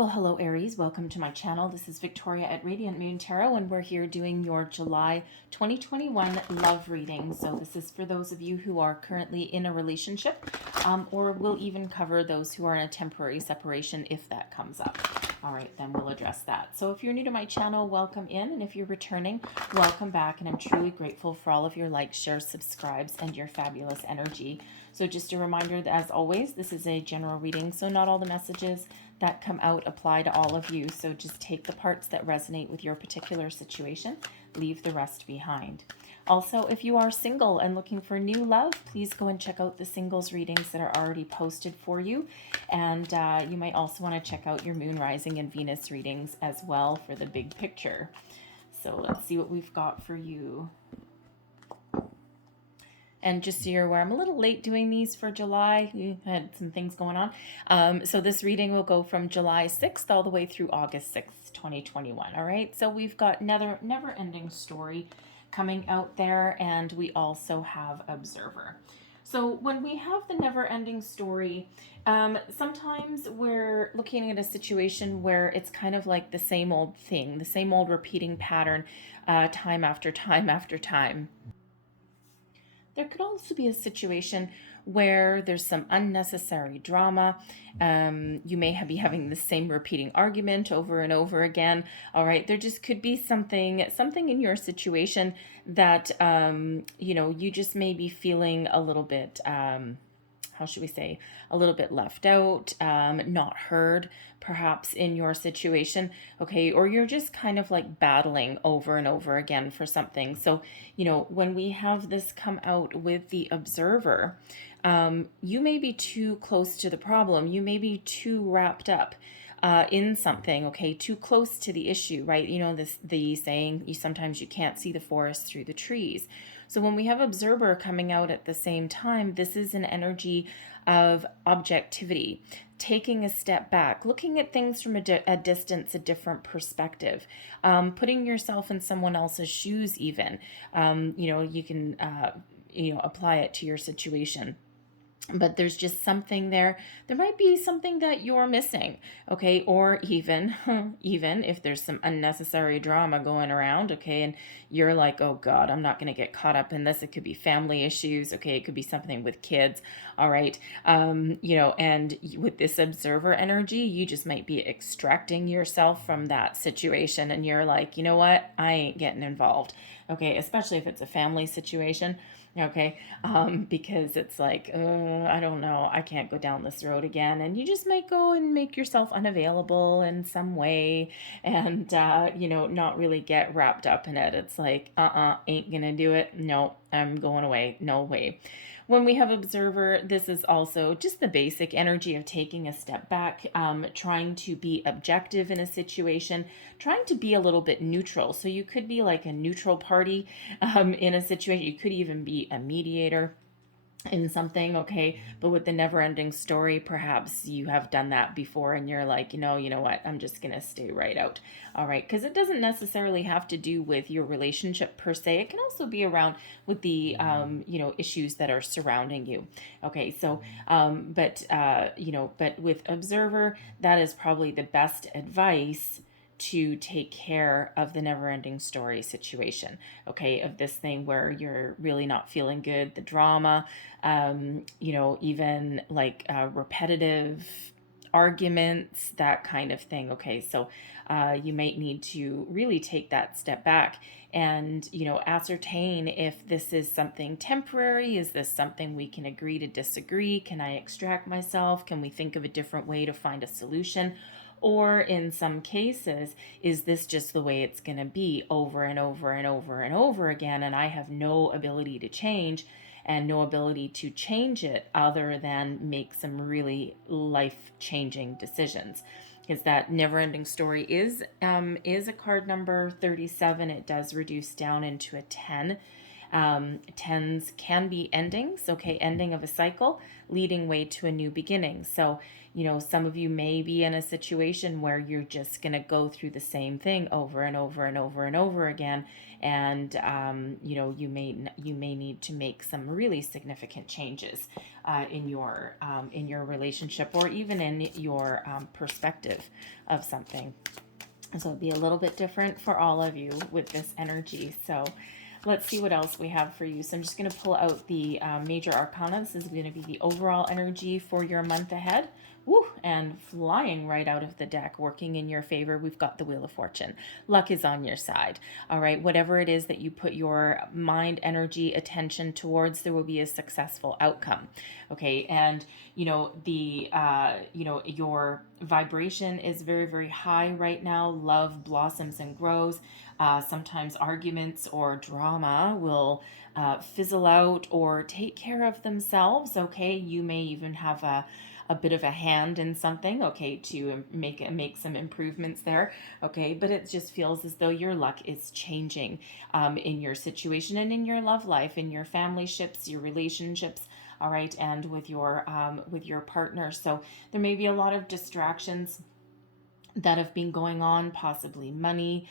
Well, hello Aries, welcome to my channel. This is Victoria at Radiant Moon Tarot, and we're here doing your July 2021 love reading. So this is for those of you who are currently in a relationship, or we'll even cover those who are in a temporary separation if that comes up. All right, then we'll address that. So if you're new to my channel, welcome in, and if you're returning, welcome back, and I'm truly grateful for all of your likes, shares, subscribes, and your fabulous energy. So just a reminder that, as always, this is a general reading, so not all the messages that come out apply to all of you. So just take the parts that resonate with your particular situation, leave the rest behind. Also, if you are single and looking for new love, please go and check out the singles readings that are already posted for you. And you might also want to check out your moon, rising, and Venus readings as well for the big picture. So let's see what we've got for you. And just so you're aware, I'm a little late doing these for July. We had some things going on. So this reading will go from July 6th all the way through August 6th, 2021. All right. So we've got Never Ending Story coming out there. And we also have Observer. So when we have the Never Ending Story, sometimes we're looking at a situation where it's kind of like the same old thing, the same old repeating pattern, time after time after time. There could also be a situation where there's some unnecessary drama. You may be having the same repeating argument over and over again. All right, there just could be something in your situation that you just may be feeling a little bit. How should we say, a little bit left out, not heard, perhaps in your situation, okay, or you're just kind of like battling over and over again for something. So, when we have this come out with the Observer, you may be too close to the problem. You may be too wrapped up in something, okay, too close to the issue, right? The saying, sometimes you can't see the forest through the trees. So when we have Observer coming out at the same time, this is an energy of objectivity, taking a step back, looking at things from a distance, a different perspective, putting yourself in someone else's shoes even. You can, apply it to your situation. But there's just something there. There might be something that you're missing, okay? Or even if there's some unnecessary drama going around, okay, and you're like, oh God, I'm not going to get caught up in this. It could be family issues, okay? It could be something with kids, all right? And with this Observer energy, you just might be extracting yourself from that situation, and you're like, you know what? I ain't getting involved, okay? Especially if it's a family situation. Okay, because it's like, I don't know, I can't go down this road again. And you just might go and make yourself unavailable in some way and, not really get wrapped up in it. It's like, ain't gonna do it. No, I'm going away. No way. When we have Observer, this is also just the basic energy of taking a step back, trying to be objective in a situation, trying to be a little bit neutral. So you could be like a neutral party in a situation. You could even be a mediator in something, okay? But with the Never Ending Story, perhaps you have done that before and you're like, you know what, I'm just gonna stay right out. All right, because it doesn't necessarily have to do with your relationship per se. It can also be around with the issues that are surrounding you. Okay, so but with Observer, that is probably the best advice to take care of the Never Ending Story situation, okay, of this thing where you're really not feeling good, the drama, even like repetitive arguments, that kind of thing. Okay, so you might need to really take that step back and ascertain if this is something temporary. Is this something we can agree to disagree? Can I extract myself? Can we think of a different way to find a solution? Or in some cases, is this just the way it's going to be over and over and over and over again, and I have no ability to change and no ability to change it other than make some really life-changing decisions? Because that Never-Ending Story is a card number 37. It does reduce down into a 10. Tens can be endings, okay, ending of a cycle, leading way to a new beginning. So, some of you may be in a situation where you're just going to go through the same thing over and over and over and over again. And, you may need to make some really significant changes. in your relationship, or even in your perspective of something. So it'd be a little bit different for all of you with this energy. So let's see what else we have for you. So I'm just going to pull out the major arcana. This is going to be the overall energy for your month ahead. Woo, and flying right out of the deck, working in your favor, we've got the Wheel of Fortune. Luck is on your side. All right, whatever it is that you put your mind, energy, attention towards, there will be a successful outcome. Okay, and your vibration is very, very high right now. Love blossoms and grows. Sometimes arguments or drama will fizzle out or take care of themselves. Okay, you may even have a bit of a hand in something, okay, to make some improvements there, okay, but it just feels as though your luck is changing in your situation and in your love life, in your family ships, your relationships, all right, and with your partner. So there may be a lot of distractions that have been going on, possibly money,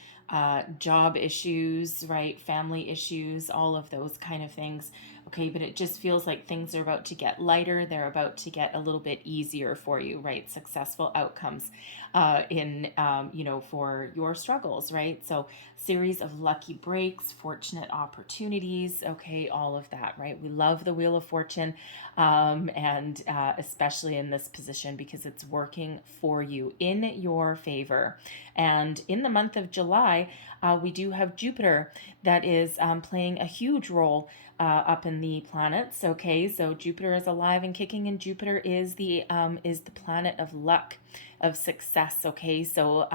job issues, right? Family issues, all of those kind of things. Okay, but it just feels like things are about to get lighter. They're about to get a little bit easier for you, right? Successful outcomes for your struggles, right? So, series of lucky breaks, fortunate opportunities, okay, all of that, right? We love the Wheel of Fortune, and especially in this position because it's working for you in your favor. And in the month of July, we do have Jupiter that is playing a huge role up in the planets. Okay, so Jupiter is alive and kicking, and Jupiter is the planet of luck, of success. Okay, so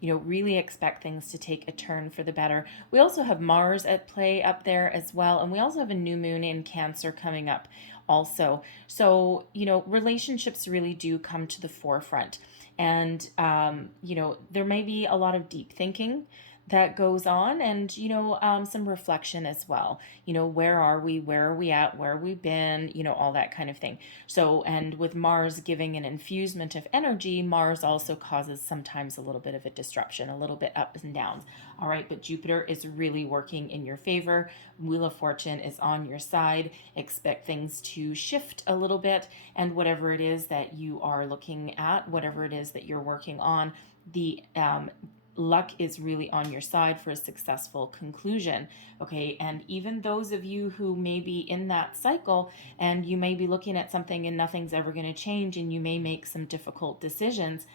really expect things to take a turn for the better. We also have Mars at play up there as well, and we also have a new moon in Cancer coming up also. So relationships really do come to the forefront, and there may be a lot of deep thinking that goes on, and some reflection as well. Where are we at, where we've been, all that kind of thing. So, and with Mars giving an infusement of energy, Mars also causes sometimes a little bit of a disruption, a little bit ups and downs. All right, but Jupiter is really working in your favor. Wheel of Fortune is on your side. Expect things to shift a little bit, and whatever it is that you are looking at, whatever it is that you're working on, the luck is really on your side for a successful conclusion. Okay, and even those of you who may be in that cycle and you may be looking at something and nothing's ever going to change, and you may make some difficult decisions,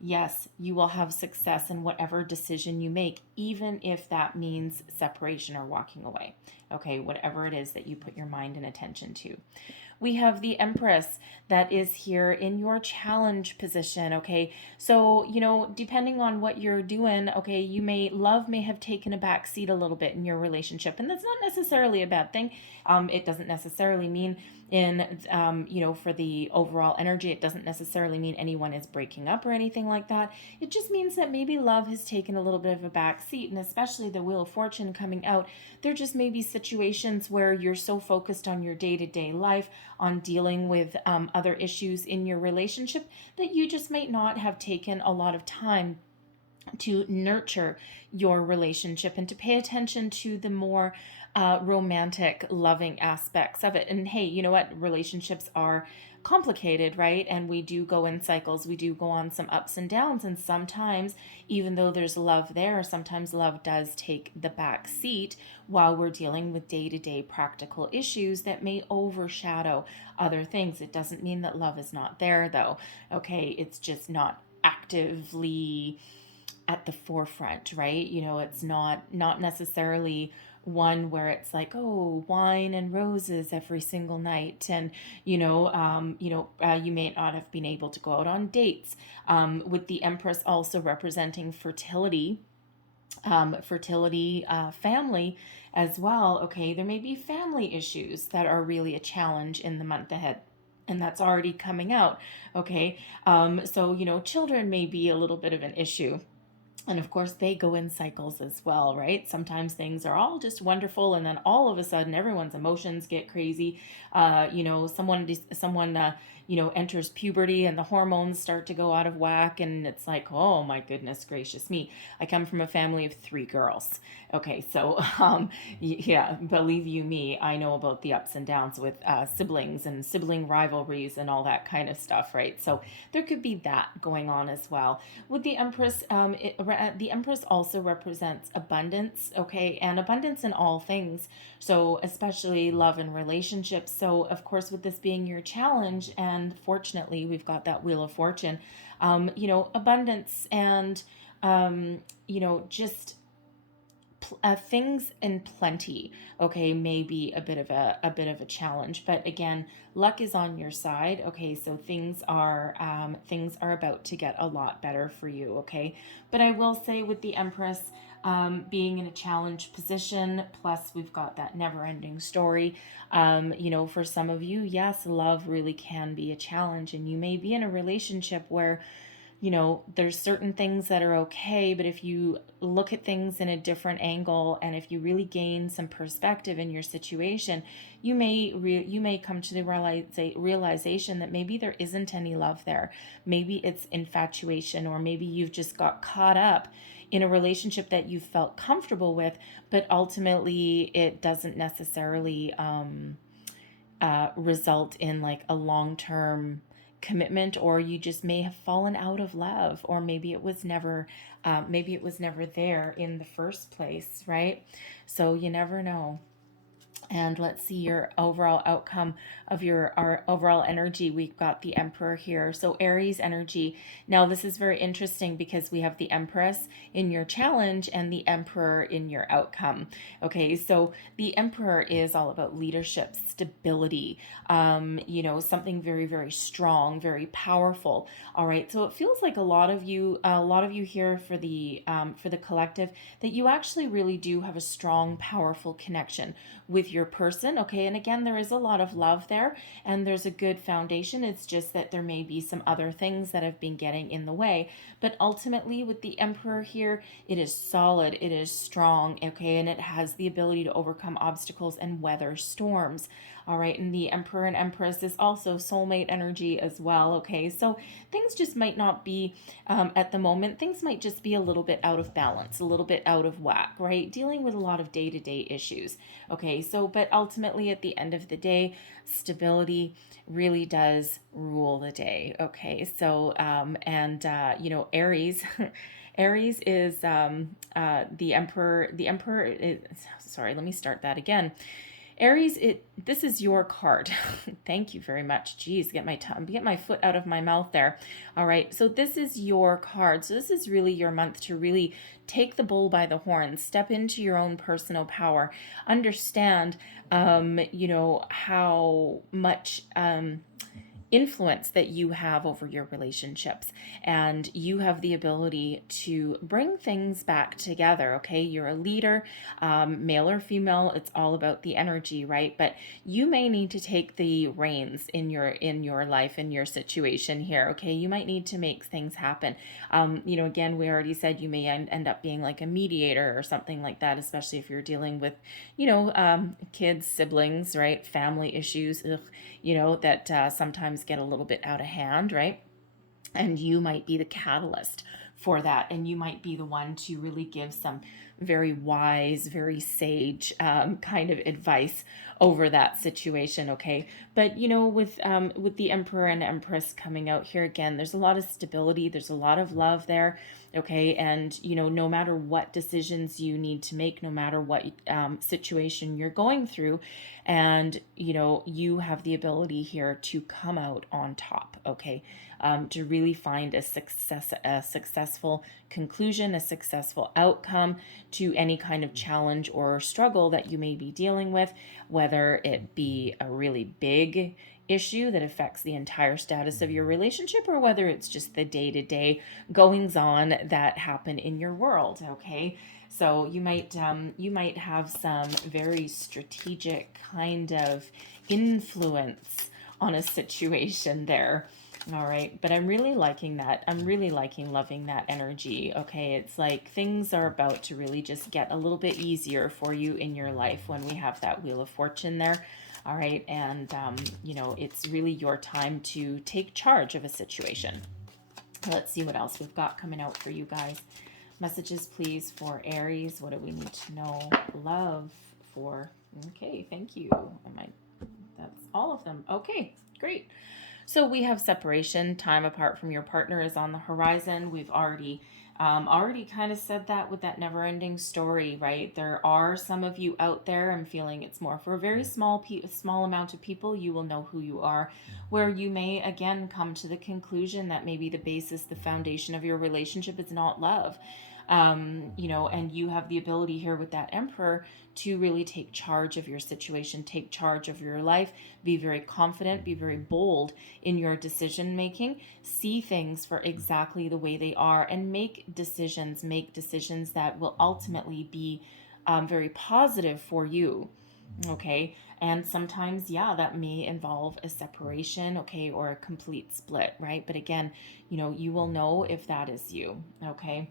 yes, you will have success in whatever decision you make, even if that means separation or walking away. Okay, whatever it is that you put your mind and attention to. We have the Empress that is here in your challenge position. Okay, so depending on what you're doing, okay, love may have taken a back seat a little bit in your relationship, and that's not necessarily a bad thing. It doesn't necessarily mean for the overall energy, it doesn't necessarily mean anyone is breaking up or anything like that. It just means that maybe love has taken a little bit of a back seat, and especially the Wheel of Fortune coming out, there just may be situations where you're so focused on your day-to-day life, on dealing with other issues in your relationship, that you just might not have taken a lot of time to nurture your relationship and to pay attention to the more romantic, loving aspects of it. And hey, you know what? Relationships are complicated, right? And we do go in cycles. We do go on some ups and downs. And sometimes, even though there's love there, sometimes love does take the back seat while we're dealing with day-to-day practical issues that may overshadow other things. It doesn't mean that love is not there, though. Okay, it's just not actively at the forefront, right? It's not necessarily one where it's like, oh, wine and roses every single night, and you may not have been able to go out on dates. With the Empress also representing fertility, family as well. Okay, there may be family issues that are really a challenge in the month ahead, and that's already coming out. Okay, so children may be a little bit of an issue. And of course, they go in cycles as well, right? Sometimes things are all just wonderful, and then all of a sudden, everyone's emotions get crazy. Someone enters puberty and the hormones start to go out of whack, and it's like, oh my goodness gracious me. I come from a family of 3 girls. Okay, so yeah, believe you me, I know about the ups and downs with siblings and sibling rivalries and all that kind of stuff, right? So there could be that going on as well. With the Empress, the Empress also represents abundance, okay, and abundance in all things. So especially love and relationships. So of course, with this being your challenge, and fortunately, we've got that Wheel of Fortune, abundance and just things in plenty, okay, may be a bit of a challenge, but again, luck is on your side, okay, so things are about to get a lot better for you, okay. But I will say with the Empress, being in a challenge position, plus we've got that never-ending story. For some of you, yes, love really can be a challenge, and you may be in a relationship where there's certain things that are okay, but if you look at things in a different angle and if you really gain some perspective in your situation, you may come to the realization that maybe there isn't any love there. Maybe it's infatuation, or maybe you've just got caught up in a relationship that you felt comfortable with, but ultimately it doesn't necessarily result in like a long-term commitment, or you just may have fallen out of love, or maybe it was never there in the first place, right? So you never know. And let's see your overall outcome of our overall energy. We've got the Emperor here. So Aries energy. Now this is very interesting because we have the Empress in your challenge and the Emperor in your outcome. Okay, so the Emperor is all about leadership, stability, something very, very strong, very powerful. All right, so it feels like a lot of you here for the collective, that you actually really do have a strong, powerful connection with your person, okay? And again, there is a lot of love there and there's a good foundation. It's just that there may be some other things that have been getting in the way. But ultimately, with the Emperor here, it is solid, it is strong, okay? And it has the ability to overcome obstacles and weather storms. All right, and the Emperor and Empress is also soulmate energy as well, okay? So things just might not be, at the moment, things might just be a little bit out of balance, a little bit out of whack, right? Dealing with a lot of day-to-day issues, okay? So, but ultimately at the end of the day, stability really does rule the day, okay? So, Aries, Aries is the Emperor. The Emperor is, sorry, let me start that again. Aries, this is your card. Thank you very much. Geez, get my foot out of my mouth there. All right, so this is your card. So this is really your month to really take the bull by the horns, step into your own personal power, understand, how much influence that you have over your relationships, and you have the ability to bring things back together, okay? You're a leader, male or female, it's all about the energy, right? But you may need to take the reins in your life, in your situation here, okay? You might need to make things happen. Again, we already said you may end up being like a mediator or something like that, especially if you're dealing with kids, siblings, right? Family issues, that sometimes get a little bit out of hand, right? And you might be the catalyst for that, and you might be the one to really give some very wise, very sage kind of advice over that situation, okay? But with the Emperor and Empress coming out here again, there's a lot of stability, there's a lot of love there, okay? And no matter what decisions you need to make, no matter what situation you're going through, and you have the ability here to come out on top, okay? To really find a successful conclusion, a successful outcome to any kind of challenge or struggle that you may be dealing with, whether it be a really big issue that affects the entire status of your relationship, or whether it's just the day-to-day goings on that happen in your world, okay? So you might have some very strategic kind of influence on a situation there. All right, but I'm really liking that. I'm really loving that energy. Okay, it's like things are about to really just get a little bit easier for you in your life when we have that Wheel of Fortune there. All right. And, it's really your time to take charge of a situation. Let's see what else we've got coming out for you guys. Messages, please, for Aries. What do we need to know? Love for. Okay, thank you. That's all of them. Okay, great. So we have separation. Time apart from your partner is on the horizon. We've already kind of said that with that never-ending story, right? There are some of you out there. I'm feeling it's more for a very small amount of people. You will know who you are, where you may again come to the conclusion that maybe the basis, the foundation of your relationship is not love. And you have the ability here with that Emperor to really take charge of your situation, take charge of your life, be very confident, be very bold in your decision making, see things for exactly the way they are, and make decisions that will ultimately be very positive for you. Okay. And sometimes, yeah, that may involve a separation, okay, or a complete split, right? But again, you will know if that is you, okay?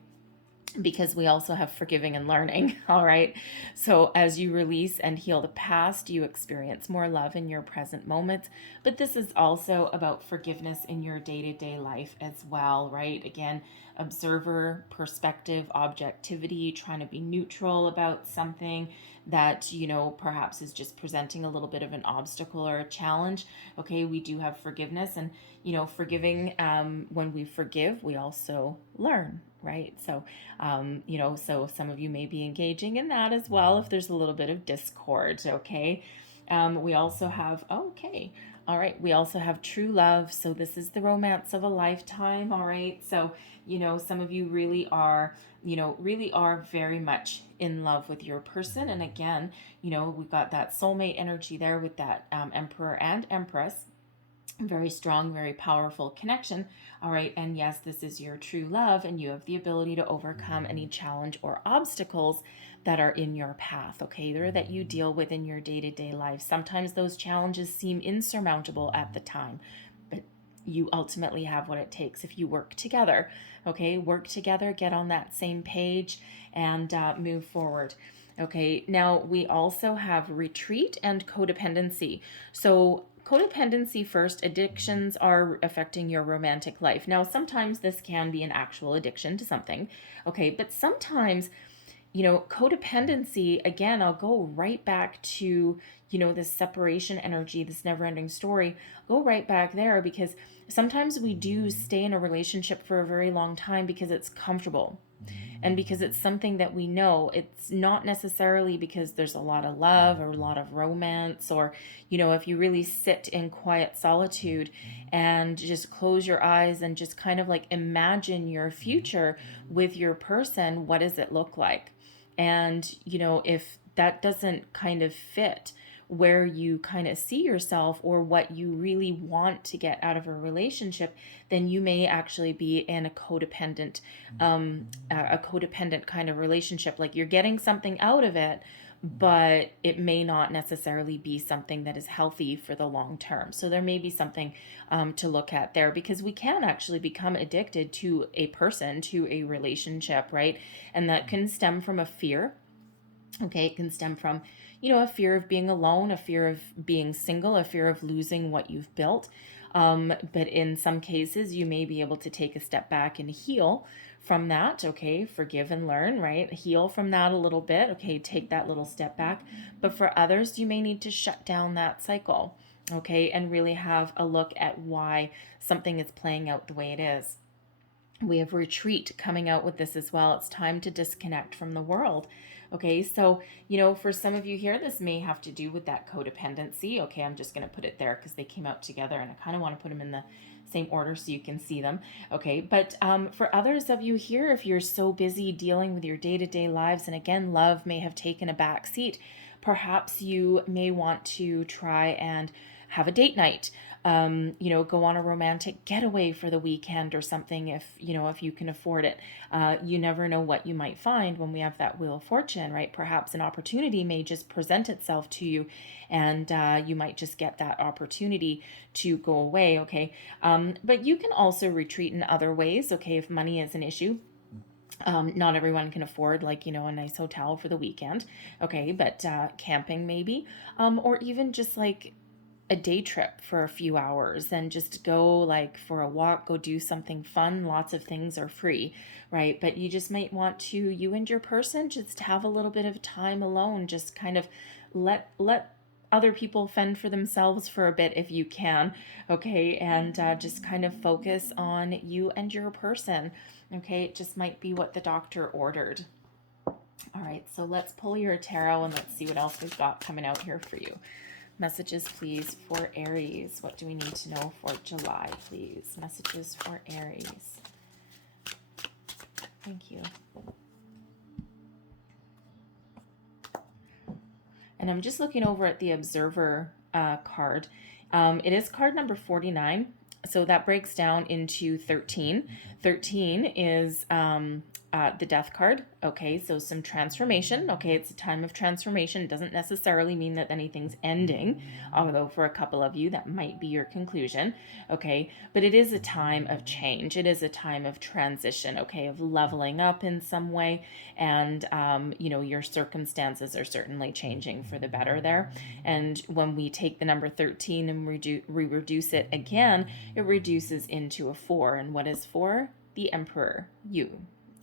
Because we also have forgiving and learning. All right. So as you release and heal the past, you experience more love in your present moments. But this is also about forgiveness in your day-to-day life as well, right? Again, observer, perspective, objectivity, trying to be neutral about something that, perhaps is just presenting a little bit of an obstacle or a challenge. Okay, we do have forgiveness, and, forgiving, when we forgive, we also learn, right? So, so some of you may be engaging in that as well if there's a little bit of discord, okay? We also have, okay, all right, we also have true love. So this is the romance of a lifetime, all right? So, some of you really are very much in love with your person. And again, we've got that soulmate energy there with that Emperor and Empress. Very strong, very powerful connection. All right. And yes, this is your true love, and you have the ability to overcome any challenge or obstacles that are in your path, okay, or that you deal with in your day-to-day life. Sometimes those challenges seem insurmountable at the time, but you ultimately have what it takes if you work together, okay? Work together, get on that same page, and move forward. Okay, now we also have retreat and codependency. So codependency first, addictions are affecting your romantic life. Now, sometimes this can be an actual addiction to something, okay, but sometimes, codependency, again, I'll go right back to, this separation energy, this never ending story, go right back there, because sometimes we do stay in a relationship for a very long time because it's comfortable. And because it's something that we know, it's not necessarily because there's a lot of love or a lot of romance, or, if you really sit in quiet solitude and just close your eyes and just kind of like imagine your future with your person, what does it look like? And, if that doesn't kind of fit where you kind of see yourself or what you really want to get out of a relationship, then you may actually be in a codependent kind of relationship. Like you're getting something out of it, but it may not necessarily be something that is healthy for the long term. So there may be something to look at there, because we can actually become addicted to a person, to a relationship, right? And that can stem from a fear. Okay, it can stem from, a fear of being alone, a fear of being single, a fear of losing what you've built. But in some cases, you may be able to take a step back and heal from that. Okay, forgive and learn, right? Heal from that a little bit. Okay, take that little step back. But for others, you may need to shut down that cycle, okay, and really have a look at why something is playing out the way it is. We have retreat coming out with this as well. It's time to disconnect from the world. Okay, so, for some of you here, this may have to do with that codependency. Okay, I'm just going to put it there because they came out together, and I kind of want to put them in the same order so you can see them. Okay, but for others of you here, if you're so busy dealing with your day-to-day lives, and again, love may have taken a back seat, perhaps you may want to try and have a date night, go on a romantic getaway for the weekend or something, if you can afford it. You never know what you might find when we have that Wheel of Fortune, right? Perhaps an opportunity may just present itself to you, and you might just get that opportunity to go away, okay? But you can also retreat in other ways, okay, if money is an issue. Not everyone can afford, like, a nice hotel for the weekend. Okay, but camping maybe, or even just like a day trip for a few hours and just go like for a walk, go do something fun. Lots of things are free, right? But you just might want to, you and your person, just have a little bit of time alone, just kind of let other people fend for themselves for a bit if you can. Okay, and just kind of focus on you and your person. Okay, it just might be what the doctor ordered. All right, so let's pull your tarot and let's see what else we've got coming out here for you. Messages, please, for Aries. What do we need to know for July, please? Messages for Aries. Thank you. And I'm just looking over at the Observer card. It is card number 49. So that breaks down into 13. 13 is the death card. Okay, so some transformation. Okay, it's a time of transformation. It doesn't necessarily mean that anything's ending, although for a couple of you that might be your conclusion. Okay, but it is a time of change. It is a time of transition. Okay, of leveling up in some way, and your circumstances are certainly changing for the better there. And when we take the number 13 and we reduce it again, it reduces into a 4. And what is 4? The Emperor, you.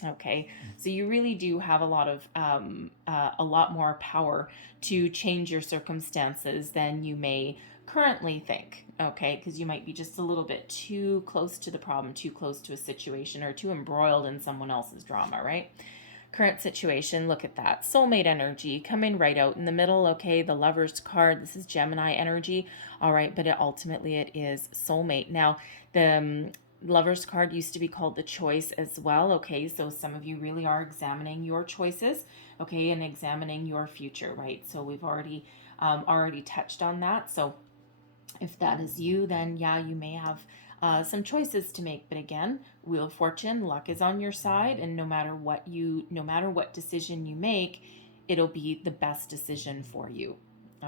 Okay, so you really do have a lot more power to change your circumstances than you may currently think. Okay, because you might be just a little bit too close to the problem, too close to a situation, or too embroiled in someone else's drama, right? Current situation, look at that. Soulmate energy coming right out in the middle. Okay, the Lover's card. This is Gemini energy. All right, but ultimately it is soulmate. Now, the Lover's card used to be called the Choice as well. Okay, so some of you really are examining your choices, okay, and examining your future, right? So we've already touched on that. So if that is you, then yeah, you may have some choices to make. But again, Wheel of Fortune, luck is on your side, and no matter what decision you make, it'll be the best decision for you.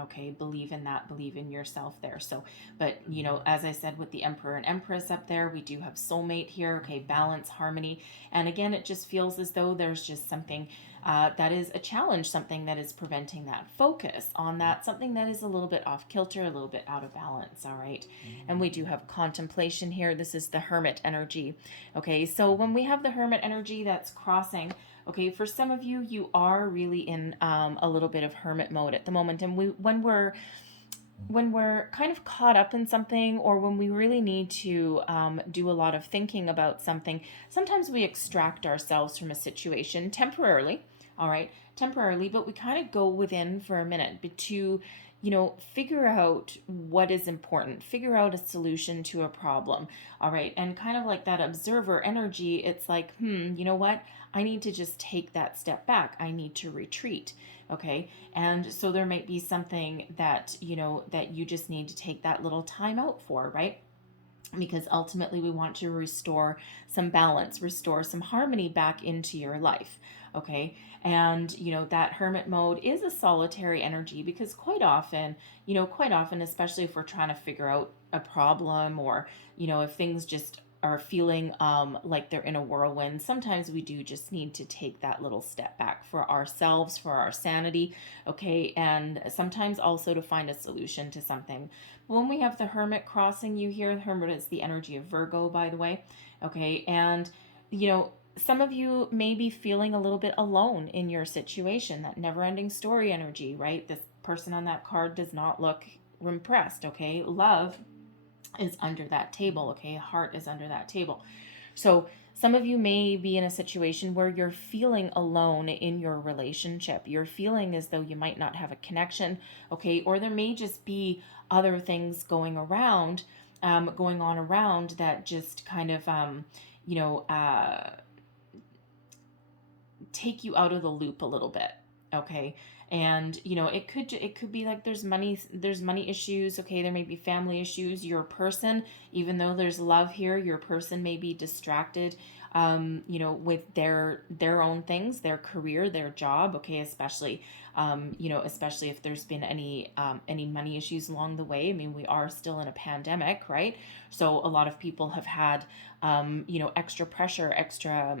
Okay, believe in that, believe in yourself there. So, but as I said, with the Emperor and Empress up there, we do have soulmate here. Okay, balance, harmony. And again, it just feels as though there's just something that is a challenge, something that is preventing that focus on that, something that is a little bit off kilter, a little bit out of balance. All right. And we do have contemplation here. This is the Hermit energy. Okay, so when we have the Hermit energy that's crossing, okay, for some of you, you are really in a little bit of hermit mode at the moment. And when we're kind of caught up in something, or when we really need to do a lot of thinking about something, sometimes we extract ourselves from a situation temporarily, all right, temporarily, but we kind of go within for a minute to figure out what is important, figure out a solution to a problem. All right. And kind of like that Observer energy, it's like, you know what? I need to just take that step back. I need to retreat. Okay. And so there might be something that, that you just need to take that little time out for, right? Because ultimately we want to restore some balance, restore some harmony back into your life. Okay. And, that hermit mode is a solitary energy, because quite often, especially if we're trying to figure out a problem, or, if things just are feeling like they're in a whirlwind, sometimes we do just need to take that little step back for ourselves, for our sanity, okay, and sometimes also to find a solution to something. When we have the Hermit crossing you here, the Hermit is the energy of Virgo, by the way, okay, and some of you may be feeling a little bit alone in your situation, that never-ending story energy, right? This person on that card does not look impressed, okay? Love is under that table, okay? Heart is under that table. So some of you may be in a situation where you're feeling alone in your relationship. You're feeling as though you might not have a connection, okay? Or there may just be other things going on around that just kind of, take you out of the loop a little bit, okay? And it could be like there's money issues, okay? There may be family issues. Your person, even though there's love here, your person may be distracted you know, with their own things, their career, their job. Okay, especially, you know, especially if there's been any money issues along the way. I mean, we are still in a pandemic, right? So a lot of people have had, you know, extra pressure, extra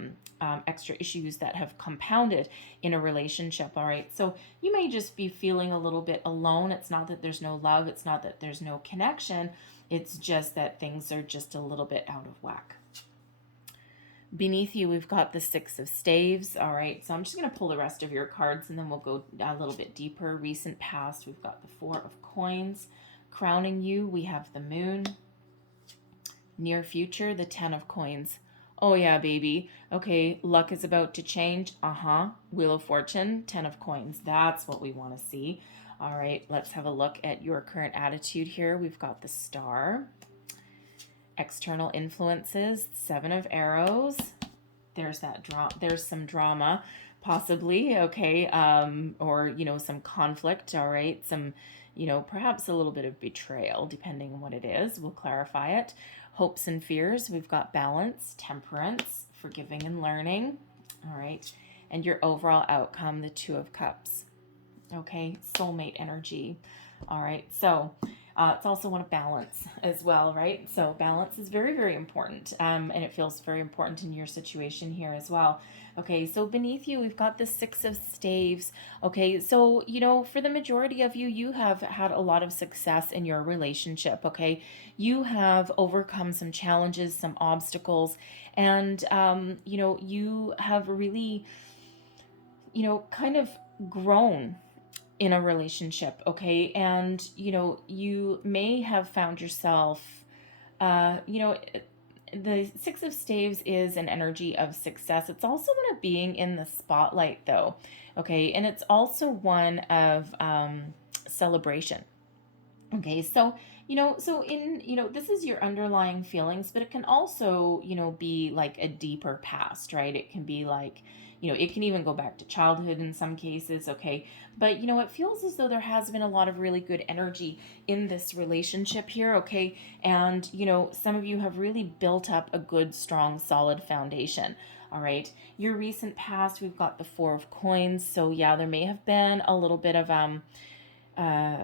issues that have compounded in a relationship. All right, so you may just be feeling a little bit alone. It's not that there's no love. It's not that there's no connection. It's just that things are just a little bit out of whack. Beneath you, we've got the Six of Staves. All right, so I'm just going to pull the rest of your cards and then we'll go a little bit deeper. Recent past, we've got the Four of Coins. Crowning you, we have the Moon. Near future, the Ten of Coins. Oh yeah, baby. Okay, luck is about to change. Wheel of Fortune, Ten of Coins. That's what we want to see. All right, let's have a look at your current attitude here. We've got the Star. External influences, Seven of Arrows. There's that there's some drama, possibly, okay, or, you know, some conflict, all right, some, you know, perhaps a little bit of betrayal, depending on what it is. We'll clarify it. Hopes and fears, we've got Balance, Temperance, Forgiving and Learning, all right, and your overall outcome, the Two of Cups, okay, soulmate energy, all right, so it's also one of balance as well, right? So balance is very, very important, and it feels very important in your situation here as well. Okay, so beneath you, we've got the Six of Staves. Okay, so, you know, for the majority of you, you have had a lot of success in your relationship, okay? You have overcome some challenges, some obstacles, and, you know, you have really, you know, kind of grown in a relationship, okay? And, you know, you may have found yourself, you know, the Six of Staves is an energy of success. It's also one of being in the spotlight, though, okay? And it's also one of celebration. Okay, so, you know, so in, you know, this is your underlying feelings, but it can also, you know, be like a deeper past, right? It can be like, you know, it can even go back to childhood in some cases, okay? But, you know, it feels as though there has been a lot of really good energy in this relationship here, okay? And, you know, some of you have really built up a good, strong, solid foundation. All right. Your recent past, we've got the Four of Coins. So yeah, there may have been a little bit of uh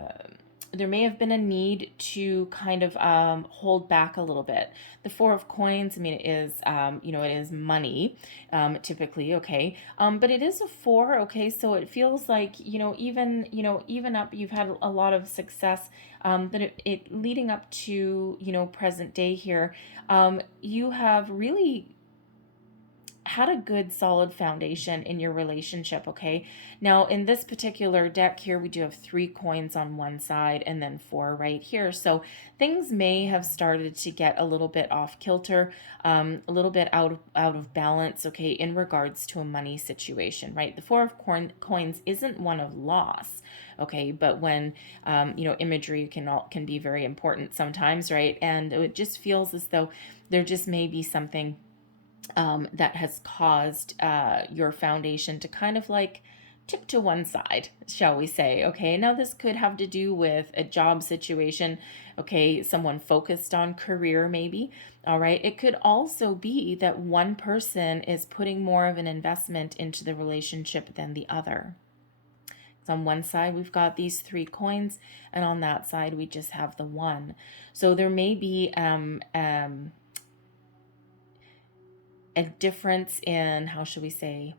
there may have been a need to kind of hold back a little bit. The Four of Coins, I mean, it is, you know, it is money, typically, okay, but it is a four, okay, so it feels like, you know, even up, you've had a lot of success, but it leading up to, you know, present day here, you have really had a good solid foundation in your relationship, okay? Now, in this particular deck here, we do have 3 coins on one side and then 4 right here. So things may have started to get a little bit off kilter, a little bit out of balance, okay, in regards to a money situation, right? The Four of Coins isn't one of loss, okay, but when, you know, imagery can be very important sometimes, right? And it just feels as though there just may be something that has caused your foundation to kind of like tip to one side, shall we say. Okay, now this could have to do with a job situation, okay, someone focused on career maybe. All right, it could also be that one person is putting more of an investment into the relationship than the other. So on one side, we've got these 3 coins, and on that side, we just have the 1. So there may be a difference in, how should we say,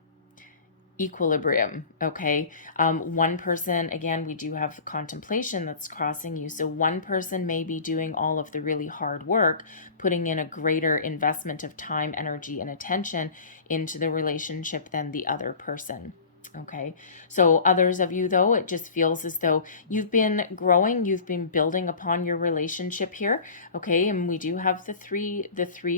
equilibrium, okay? One person, again, we do have contemplation that's crossing you. So one person may be doing all of the really hard work, putting in a greater investment of time, energy, and attention into the relationship than the other person. Okay, so others of you, though, it just feels as though you've been growing, you've been building upon your relationship here. Okay, and we do have the three,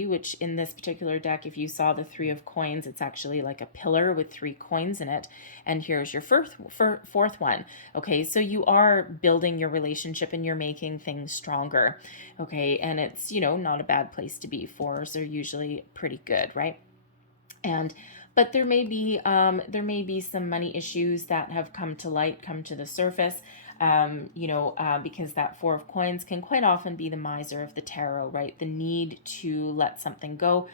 which in this particular deck, if you saw the 3 of coins, it's actually like a pillar with 3 coins in it. And here's your fourth one. Okay, so you are building your relationship and you're making things stronger. Okay, and it's, you know, not a bad place to be. 4s are usually pretty good, right? And but there may be some money issues that have come to light, come to the surface. because that Four of Coins can quite often be the miser of the tarot, right? The need to let something go,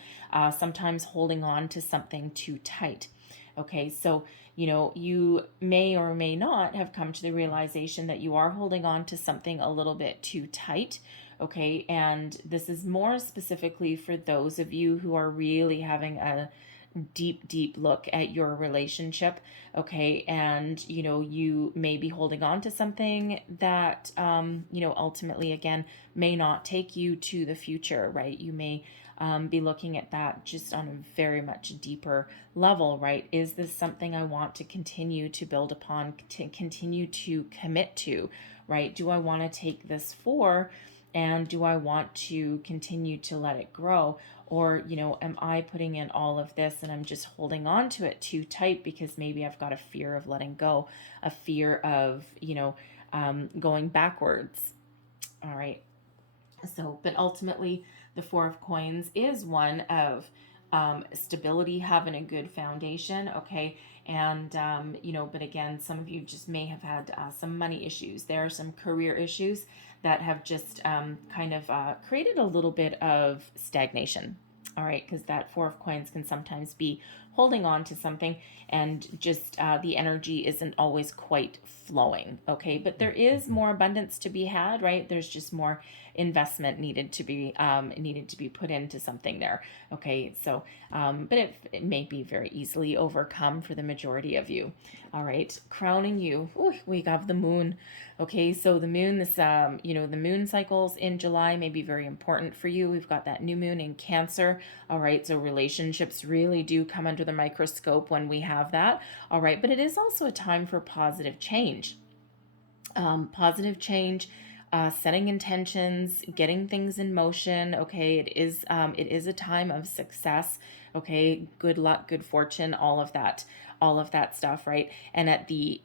sometimes holding on to something too tight. Okay, so, you may or may not have come to the realization that you are holding on to something a little bit too tight. Okay, and this is more specifically for those of you who are really having a deep look at your relationship. Okay, and you may be holding on to something that ultimately, again, may not take you to the future, right? You may be looking at that just on a very much deeper level, right? Is this something I want to continue to build upon, to continue to commit to, right? Do I want to take this for, and do I want to continue to let it grow? Or, am I putting in all of this and I'm just holding on to it too tight because maybe I've got a fear of letting go, a fear of, going backwards. All right. So, but ultimately, the Four of Coins is one of stability, having a good foundation. Okay. And, but again, some of you just may have had some money issues. There are some career issues that have just kind of created a little bit of stagnation. All right. Because that Four of Coins can sometimes be holding on to something and just the energy isn't always quite flowing. Okay. But there is more abundance to be had, right? There's just more investment needed to be put into something there. Okay, so but it may be very easily overcome for the majority of you. All right, crowning you, we have the moon. Okay, so the moon, this the moon cycles in July may be very important for you. We've got that new moon in Cancer. All right, so relationships really do come under the microscope when we have that. All right, but it is also a time for positive change. Positive change, setting intentions, getting things in motion. Okay, it is a time of success. Okay, good luck, good fortune, all of that stuff, right? And at the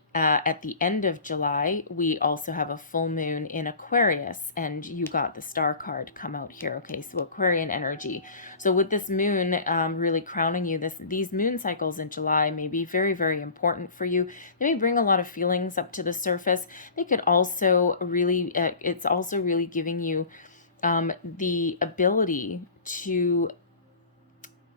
end of July, we also have a full moon in Aquarius, and you got the star card come out here. Okay, so Aquarian energy. So with this moon really crowning you, these moon cycles in July may be very, very important for you. They may bring a lot of feelings up to the surface. They could also really, it's also really giving you the ability to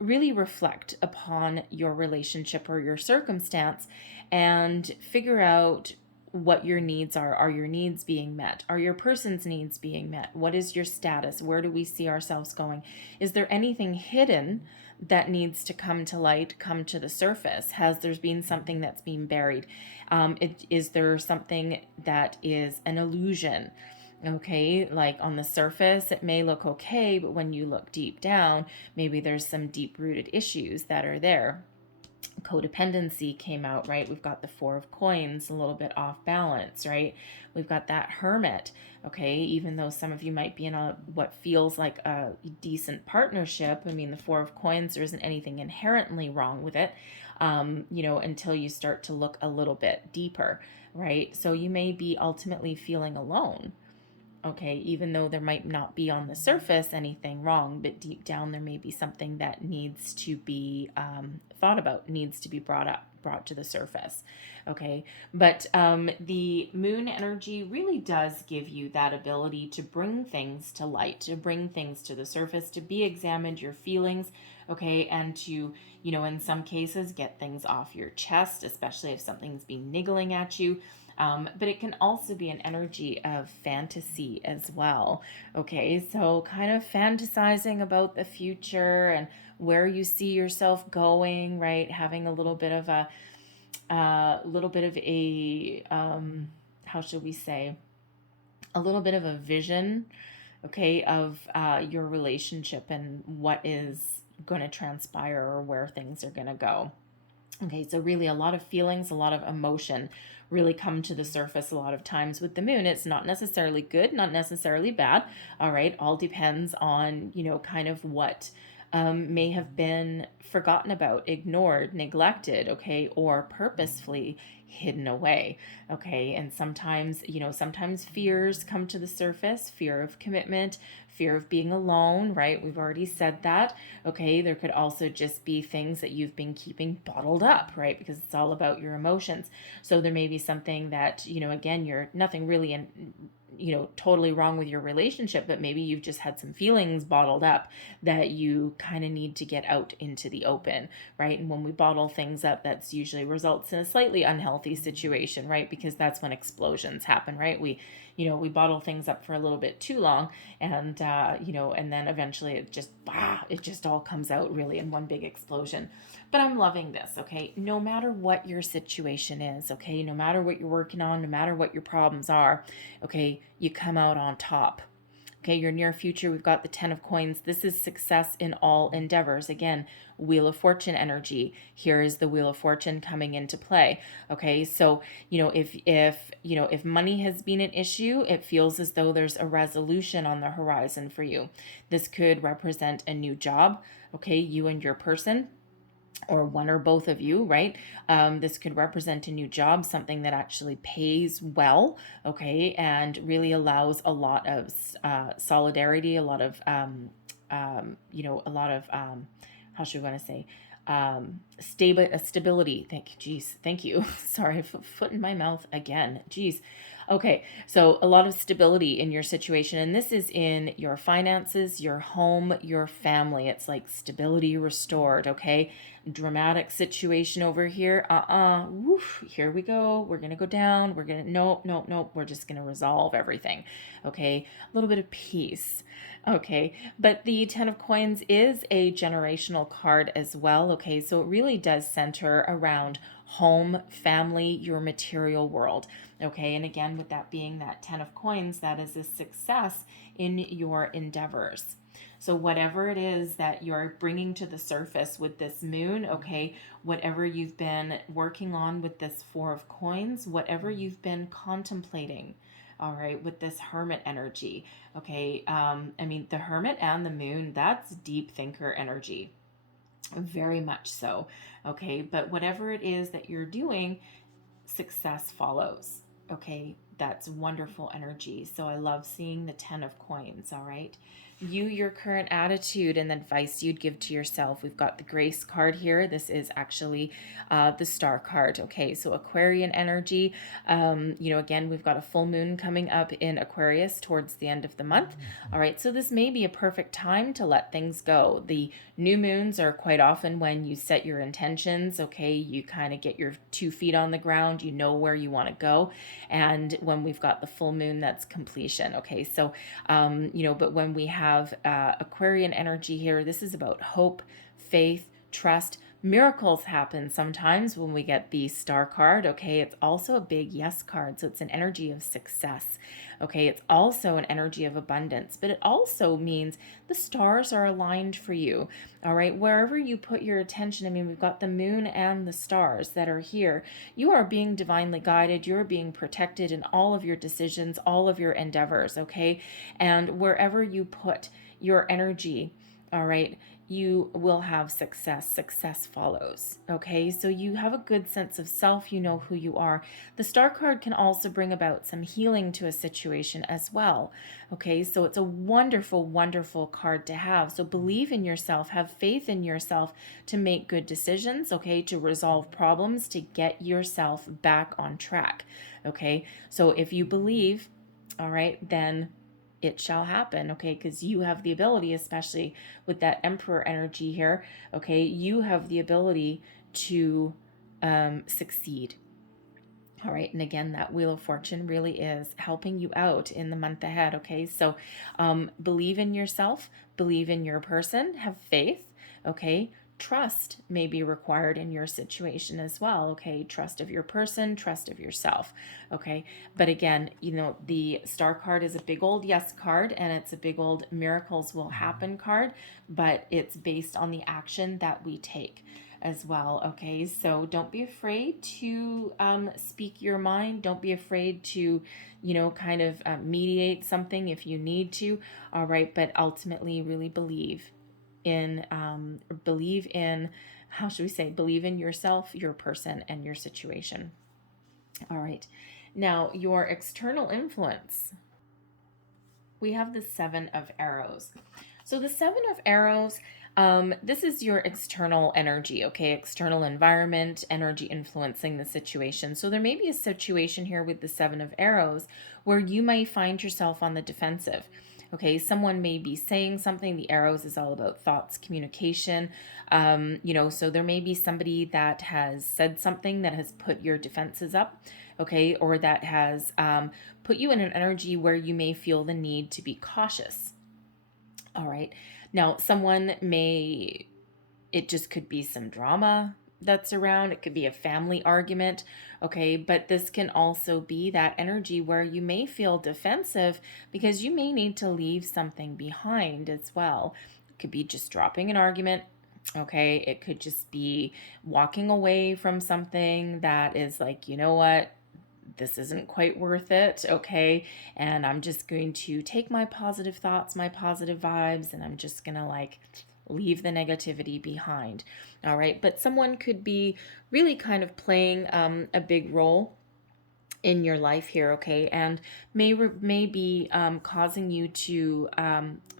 really reflect upon your relationship or your circumstance and figure out what your needs are. Are your needs being met? Are your person's needs being met? What is your status? Where do we see ourselves going? Is there anything hidden that needs to come to light, come to the surface? Has there been something that's been buried? Is there something that is an illusion? Okay, like on the surface, it may look okay, but when you look deep down, maybe there's some deep rooted issues that are there. Codependency came out, right? We've got the Four of Coins, a little bit off balance, right? We've got that Hermit, okay? Even though some of you might be in what feels like a decent partnership, I mean, the Four of Coins, there isn't anything inherently wrong with it, until you start to look a little bit deeper, right? So you may be ultimately feeling alone. Okay, even though there might not be on the surface anything wrong, but deep down there may be something that needs to be thought about, needs to be brought to the surface. Okay, but the moon energy really does give you that ability to bring things to light, to bring things to the surface, to be examined, your feelings, okay, and to, in some cases, get things off your chest, especially if something's been niggling at you. But it can also be an energy of fantasy as well. Okay, so kind of fantasizing about the future and where you see yourself going, right? Having a little bit of a, how should we say, a little bit of a vision, okay, of your relationship and what is going to transpire or where things are going to go. Okay, so really a lot of feelings, a lot of emotion really come to the surface a lot of times with the moon. It's not necessarily good, not necessarily bad. All right, all depends on, kind of what may have been forgotten about, ignored, neglected, okay, or purposefully hidden away, okay. And sometimes, sometimes fears come to the surface, fear of commitment, fear of being alone, right? We've already said that, okay. There could also just be things that you've been keeping bottled up, right? Because it's all about your emotions. So there may be something that, again, you're nothing really in, totally wrong with your relationship, but maybe you've just had some feelings bottled up that you kind of need to get out into the open, right? And when we bottle things up, that's usually results in a slightly unhealthy situation, right? Because that's when explosions happen, right? We bottle things up for a little bit too long, and and then eventually it just all comes out really in one big explosion. But I'm loving this, okay? No matter what your situation is, okay? No matter what you're working on, no matter what your problems are, okay, you come out on top. Okay, your near future, we've got the 10 of coins. This is success in all endeavors. Again, Wheel of Fortune energy. Here is the Wheel of Fortune coming into play. Okay, so, if money has been an issue, it feels as though there's a resolution on the horizon for you. This could represent a new job, okay, you and your person, or one or both of you, right? This could represent a new job, something that actually pays well, okay, and really allows a lot of solidarity, a lot of, how should we want to say, stability. Thank you. Sorry, foot in my mouth again. Jeez. Okay, so a lot of stability in your situation, and this is in your finances, your home, your family. It's like stability restored, okay? Dramatic situation over here. Woof, here we go. We're gonna go down. Nope. We're just gonna resolve everything, okay? A little bit of peace. Okay, but the 10 of coins is a generational card as well, okay? So it really does center around home, family, your material world. Okay, and again, with that being that 10 of coins, that is a success in your endeavors. So, whatever it is that you're bringing to the surface with this moon, okay, whatever you've been working on with this 4 of coins, whatever you've been contemplating, all right, with this hermit energy, okay, the hermit and the moon, that's deep thinker energy, very much so, okay, but whatever it is that you're doing, success follows. Okay, that's wonderful energy. So I love seeing the 10 of coins. All right. Your current attitude and the advice you'd give to yourself. We've got the Grace card here. This is actually the Star card. Okay, so Aquarian energy. Again, we've got a full moon coming up in Aquarius towards the end of the month. All right, so this may be a perfect time to let things go. The new moons are quite often when you set your intentions. Okay, you kind of get your 2 feet on the ground. You know where you want to go. And when we've got the full moon, that's completion. Okay, so, but when we have Aquarian energy here, this is about hope, faith, trust. Miracles happen sometimes when we get the Star card, okay? It's also a big yes card, so it's an energy of success, okay? It's also an energy of abundance, but it also means the stars are aligned for you, all right? Wherever you put your attention, we've got the moon and the stars that are here. You are being divinely guided. You're being protected in all of your decisions, all of your endeavors, okay? And wherever you put your energy, all right, you will have success. Success follows. Okay, so you have a good sense of self. You know who you are. The Star card can also bring about some healing to a situation as well. Okay, so it's a wonderful, wonderful card to have. So believe in yourself, have faith in yourself to make good decisions, okay, to resolve problems, to get yourself back on track. Okay, so if you believe, all right, then it shall happen, okay, because you have the ability, especially with that Emperor energy here, okay, you have the ability to succeed. All right, and again, that Wheel of Fortune really is helping you out in the month ahead, okay? So believe in yourself, believe in your person, have faith, okay? Trust may be required in your situation as well, okay? Trust of your person, trust of yourself, okay? But again, the Star card is a big old yes card, and it's a big old miracles will happen card, but it's based on the action that we take as well, okay? So don't be afraid to speak your mind. Don't be afraid to, kind of mediate something if you need to, all right? But ultimately, really believe how should we say, believe in yourself, your person, and your situation. All right. Now, your external influence. We have the Seven of Arrows. So the Seven of Arrows, this is your external energy, okay? External environment, energy influencing the situation. So there may be a situation here with the Seven of Arrows where you may find yourself on the defensive. Okay, someone may be saying something. The arrows is all about thoughts, communication. So there may be somebody that has said something that has put your defenses up, okay, or that has put you in an energy where you may feel the need to be cautious. All right. Now, it just could be some drama that's around. It could be a family argument. Okay. But this can also be that energy where you may feel defensive because you may need to leave something behind as well. It could be just dropping an argument. Okay. It could just be walking away from something that is like, you know what? This isn't quite worth it, okay? And I'm just going to take my positive thoughts, my positive vibes, and I'm just gonna like leave the negativity behind. All right, but someone could be really kind of playing a big role in your life here, okay, and may be causing you to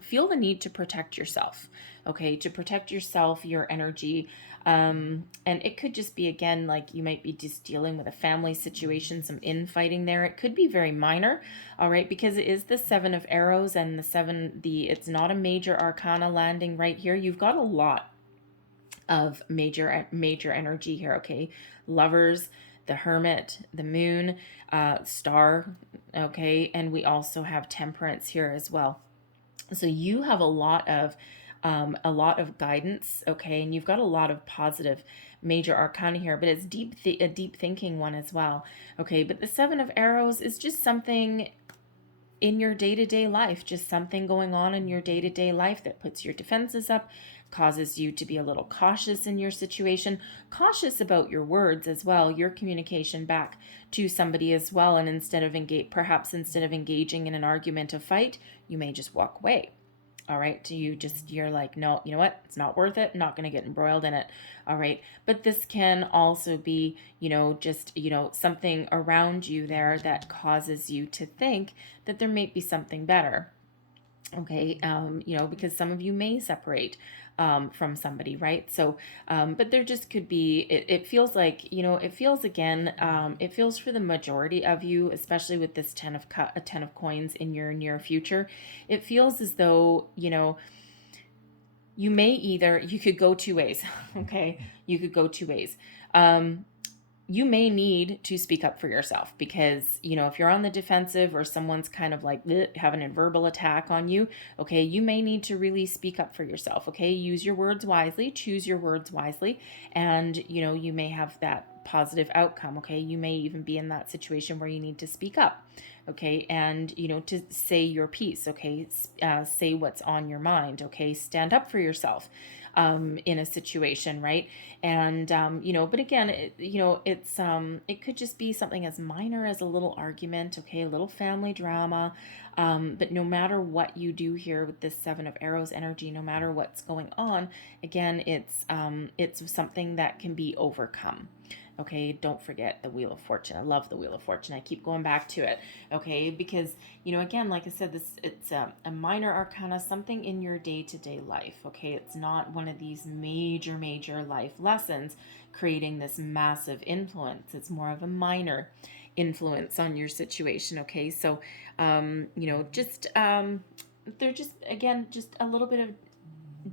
feel the need to protect yourself, okay, to protect yourself, your energy. And it could just be, again, like you might be just dealing with a family situation, some infighting there. It could be very minor, all right, because it is the Seven of Arrows, and it's not a major arcana landing right here. You've got a lot of major energy here, okay? Lovers, the Hermit, the Moon, Star, okay? And we also have Temperance here as well. So you have a lot of guidance, okay? And you've got a lot of positive major arcana here, but it's a deep thinking one as well, okay? But the Seven of Arrows is just something in your day-to-day life, just something going on in your day-to-day life that puts your defenses up, causes you to be a little cautious in your situation, cautious about your words as well, your communication back to somebody as well. And instead of engaging in an argument, a fight, you may just walk away. All right. You're like, no, you know what? It's not worth it. I'm not going to get embroiled in it. All right. But this can also be, something around you there that causes you to think that there may be something better. Okay. Because some of you may separate from somebody, right? So, but there just could be, it feels like, it feels for the majority of you, especially with this 10 of coins in your near future, it feels as though, you could go two ways. Okay. You could go two ways. You may need to speak up for yourself because, if you're on the defensive or someone's kind of like having a verbal attack on you, okay, you may need to really speak up for yourself, okay? Use your words wisely, choose your words wisely, and, you may have that positive outcome, okay? You may even be in that situation where you need to speak up, okay? And, to say your piece, okay? Say what's on your mind, okay? Stand up for yourself. In a situation, right? And but again, it could just be something as minor as a little argument, okay, a little family drama. But no matter what you do here with this Seven of Arrows energy, no matter what's going on, again, it's something that can be overcome. Okay, don't forget the Wheel of Fortune. I love the Wheel of Fortune. I keep going back to it. Okay, because again, like I said, it's a minor arcana, something in your day-to-day life. Okay, it's not one of these major life lessons creating this massive influence. It's more of a minor influence on your situation. Okay, so they're just, again, just a little bit of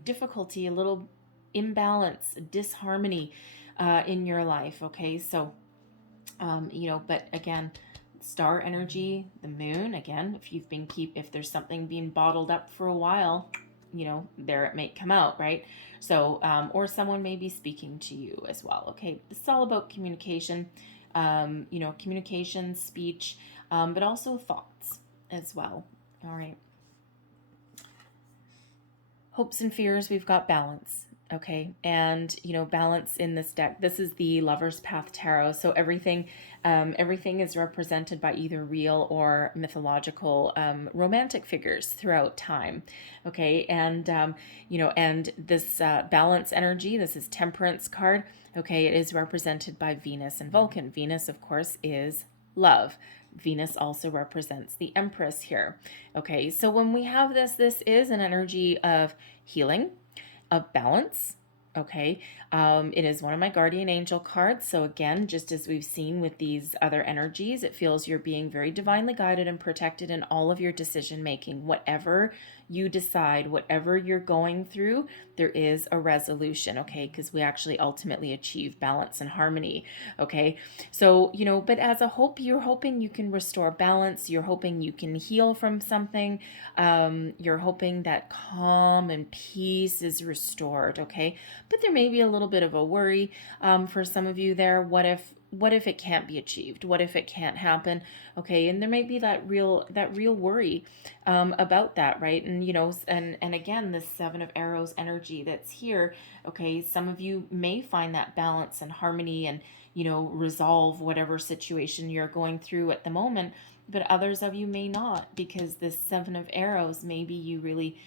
difficulty, a little imbalance, disharmony in your life. Okay, so but again, star energy, the moon, again, if there's something being bottled up for a while, there it may come out, right? So or someone may be speaking to you as well. Okay, it's all about communication, communication, speech, but also thoughts as well. All right. Hopes and fears, we've got balance. Okay, and balance in this deck. This is the Lover's Path Tarot. So everything is represented by either real or mythological romantic figures throughout time. Okay, and this balance energy. This is Temperance card. Okay, it is represented by Venus and Vulcan. Venus, of course, is love. Venus also represents the Empress here. Okay, so when we have this is an energy of healing, of balance. Okay, it is one of my guardian angel cards. So again, just as we've seen with these other energies, it feels you're being very divinely guided and protected in all of your decision making. Whatever you decide, whatever you're going through, there is a resolution. Okay, because we actually ultimately achieve balance and harmony. Okay, so but as a hope, you're hoping you can restore balance. You're hoping you can heal from something. You're hoping that calm and peace is restored. Okay, but there may be a little bit of a worry for some of you there. What if it can't be achieved? What if it can't happen? Okay, and there may be that real worry about that, right? And and again, this Seven of Arrows energy that's here. Okay, some of you may find that balance and harmony and resolve whatever situation you're going through at the moment, but others of you may not, because this Seven of Arrows, maybe you really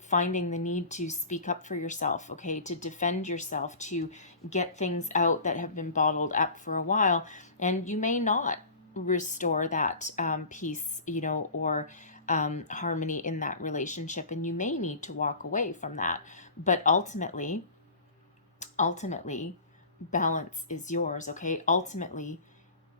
finding the need to speak up for yourself, okay, to defend yourself, to get things out that have been bottled up for a while, and you may not restore that peace, or harmony in that relationship, and you may need to walk away from that. But ultimately, balance is yours, okay? Ultimately,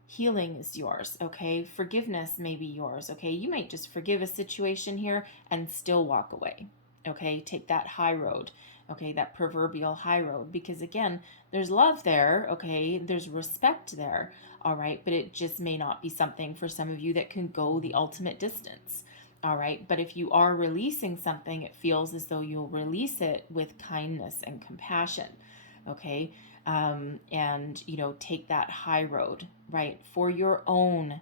healing is yours, okay? Forgiveness may be yours, okay? You might just forgive a situation here and still walk away, okay? Take that high road, okay? That proverbial high road, because again, there's love there, okay? There's respect there, all right? But it just may not be something for some of you that can go the ultimate distance. All right, but if you are releasing something, it feels as though you'll release it with kindness and compassion, okay? And take that high road, right, for your own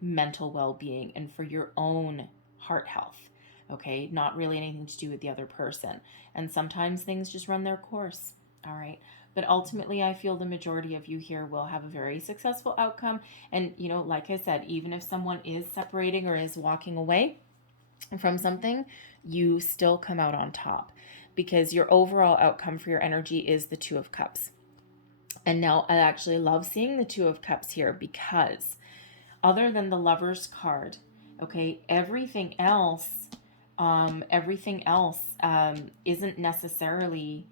mental well-being and for your own heart health, okay? Not really anything to do with the other person. And sometimes things just run their course, all right? But ultimately, I feel the majority of you here will have a very successful outcome. And like I said, even if someone is separating or is walking away from something, you still come out on top, because your overall outcome for your energy is the Two of Cups. And now I actually love seeing the Two of Cups here, because other than the Lover's card, okay, everything else isn't necessarily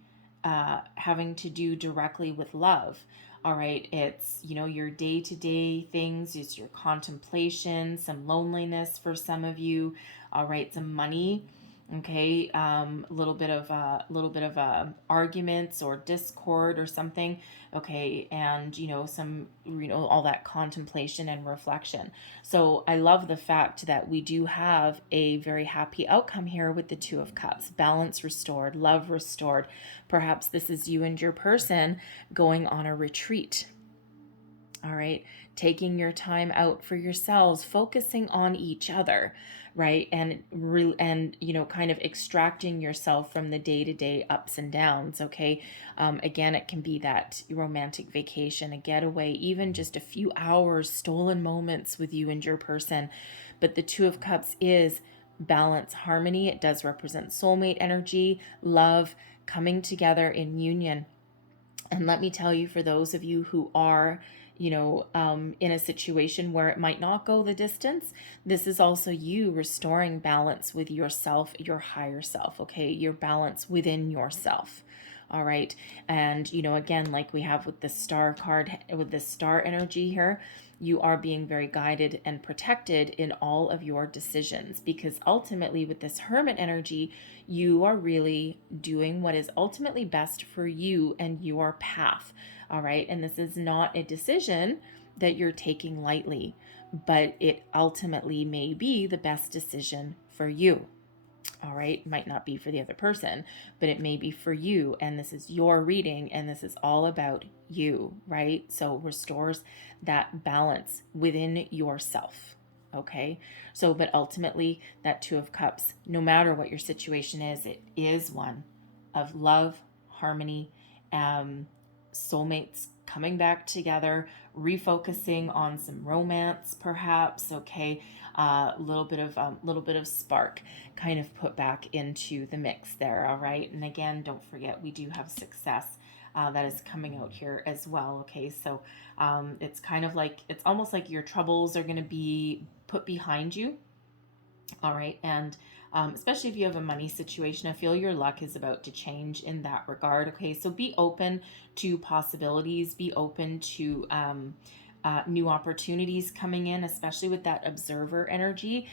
having to do directly with love. All right, it's your day-to-day things, it's your contemplation, some loneliness for some of you. All right, some money, okay, a little bit of arguments or discord or something, okay, and some all that contemplation and reflection. So I love the fact that we do have a very happy outcome here with the Two of Cups. Balance restored, love restored. Perhaps this is you and your person going on a retreat. All right, taking your time out for yourselves, focusing on each other, right? And kind of extracting yourself from the day-to-day ups and downs, okay? Again, it can be that romantic vacation, a getaway, even just a few hours, stolen moments with you and your person. But the Two of Cups is balance, harmony. It does represent soulmate energy, love, coming together in union. And let me tell you, for those of you who are in a situation where it might not go the distance, this is also you restoring balance with yourself, your higher self, okay? Your balance within yourself. All right. And, again, like we have with the Star card, with the Star energy here, you are being very guided and protected in all of your decisions, because ultimately with this Hermit energy, you are really doing what is ultimately best for you and your path. All right. And this is not a decision that you're taking lightly, but it ultimately may be the best decision for you. All right, might not be for the other person, but it may be for you, and this is your reading, and this is all about you, right? So restores that balance within yourself. Okay, but ultimately that Two of Cups, no matter what your situation is, it is one of love, harmony, soulmates coming back together, refocusing on some romance, perhaps. Okay, a little bit of spark, kind of put back into the mix there. All right, and again, don't forget we do have success. That is coming out here as well. Okay, so it's kind of like, it's almost like your troubles are going to be put behind you. All right, and especially if you have a money situation, I feel your luck is about to change in that regard. Okay, so be open to possibilities, be open to new opportunities coming in, especially with that observer energy.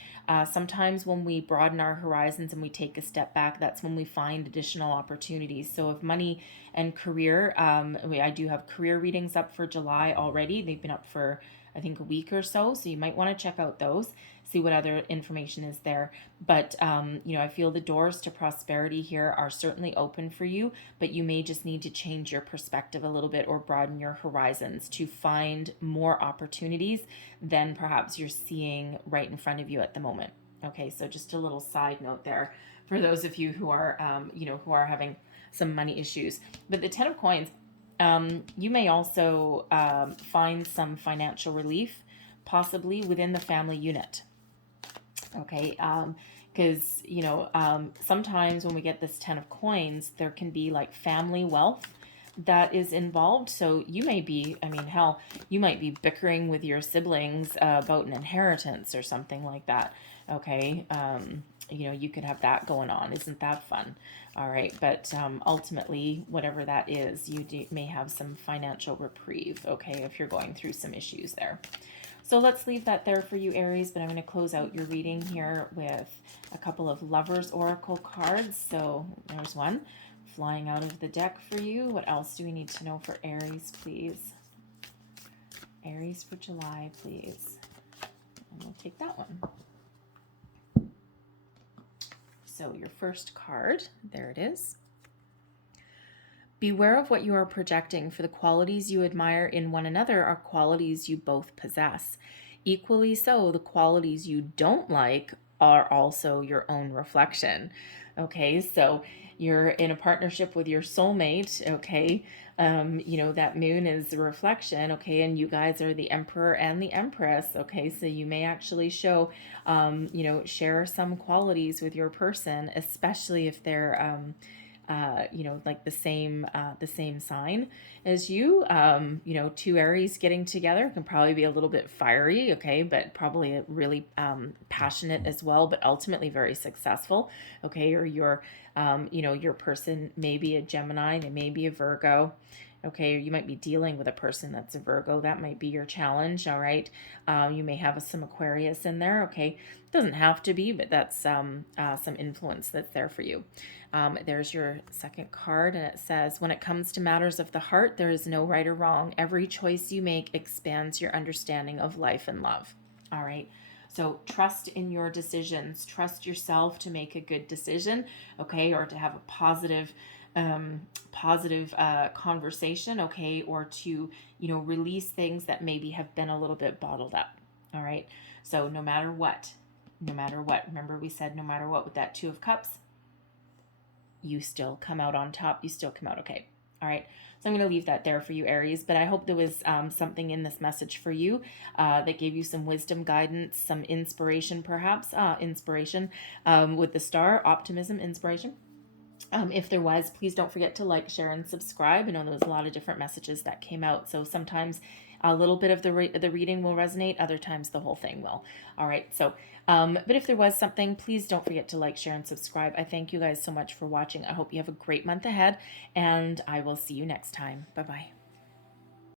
Sometimes when we broaden our horizons and we take a step back, that's when we find additional opportunities. So if money and career, I do have career readings up for July already. They've been up for, I think, a week or so. So you might want to check out those, see what other information is there. But, I feel the doors to prosperity here are certainly open for you, but you may just need to change your perspective a little bit or broaden your horizons to find more opportunities than perhaps you're seeing right in front of you at the moment. Okay, so just a little side note there for those of you who are, who are having some money issues. But the Ten of Coins, you may also find some financial relief, possibly within the family unit. Okay, because sometimes when we get this Ten of Coins, there can be like family wealth that is involved. So you may be, I mean, hell, you might be bickering with your siblings about an inheritance or something like that. Okay, you could have that going on. Isn't that fun? All right, but ultimately, whatever that is, may have some financial reprieve. Okay, if you're going through some issues there. So let's leave that there for you, Aries, but I'm going to close out your reading here with a couple of Lovers Oracle cards. So there's one flying out of the deck for you. What else do we need to know for Aries, please? Aries for July, please. And we'll take that one. So your first card, there it is. Beware of what you are projecting, for the qualities you admire in one another are qualities you both possess. Equally so, the qualities you don't like are also your own reflection. Okay, so you're in a partnership with your soulmate, okay? That moon is a reflection, okay? And you guys are the Emperor and the Empress, okay? So you may actually show, share some qualities with your person, especially if they're, like the same sign as you. Two Aries getting together can probably be a little bit fiery, okay, but probably really passionate as well, but ultimately very successful, okay. Or your person may be a Gemini, they may be a Virgo. Okay, or you might be dealing with a person that's a Virgo. That might be your challenge, all right? You may have some Aquarius in there, okay? Doesn't have to be, but that's some influence that's there for you. There's your second card, and it says, when it comes to matters of the heart, there is no right or wrong. Every choice you make expands your understanding of life and love. All right. So trust in your decisions. Trust yourself to make a good decision, okay, or to have a positive conversation, okay, or to release things that maybe have been a little bit bottled up. All right. So no matter what, remember we said no matter what with that Two of Cups, you still come out on top. You still come out okay. All right. So I'm going to leave that there for you, Aries, but I hope there was something in this message for you that gave you some wisdom, guidance, some inspiration, perhaps, inspiration with the star, optimism, inspiration. If there was, please don't forget to like, share, and subscribe. I know there was a lot of different messages that came out, so sometimes a little bit of the reading will resonate, other times the whole thing will. All right, so, but if there was something, please don't forget to like, share, and subscribe. I thank you guys so much for watching. I hope you have a great month ahead, and I will see you next time. Bye-bye.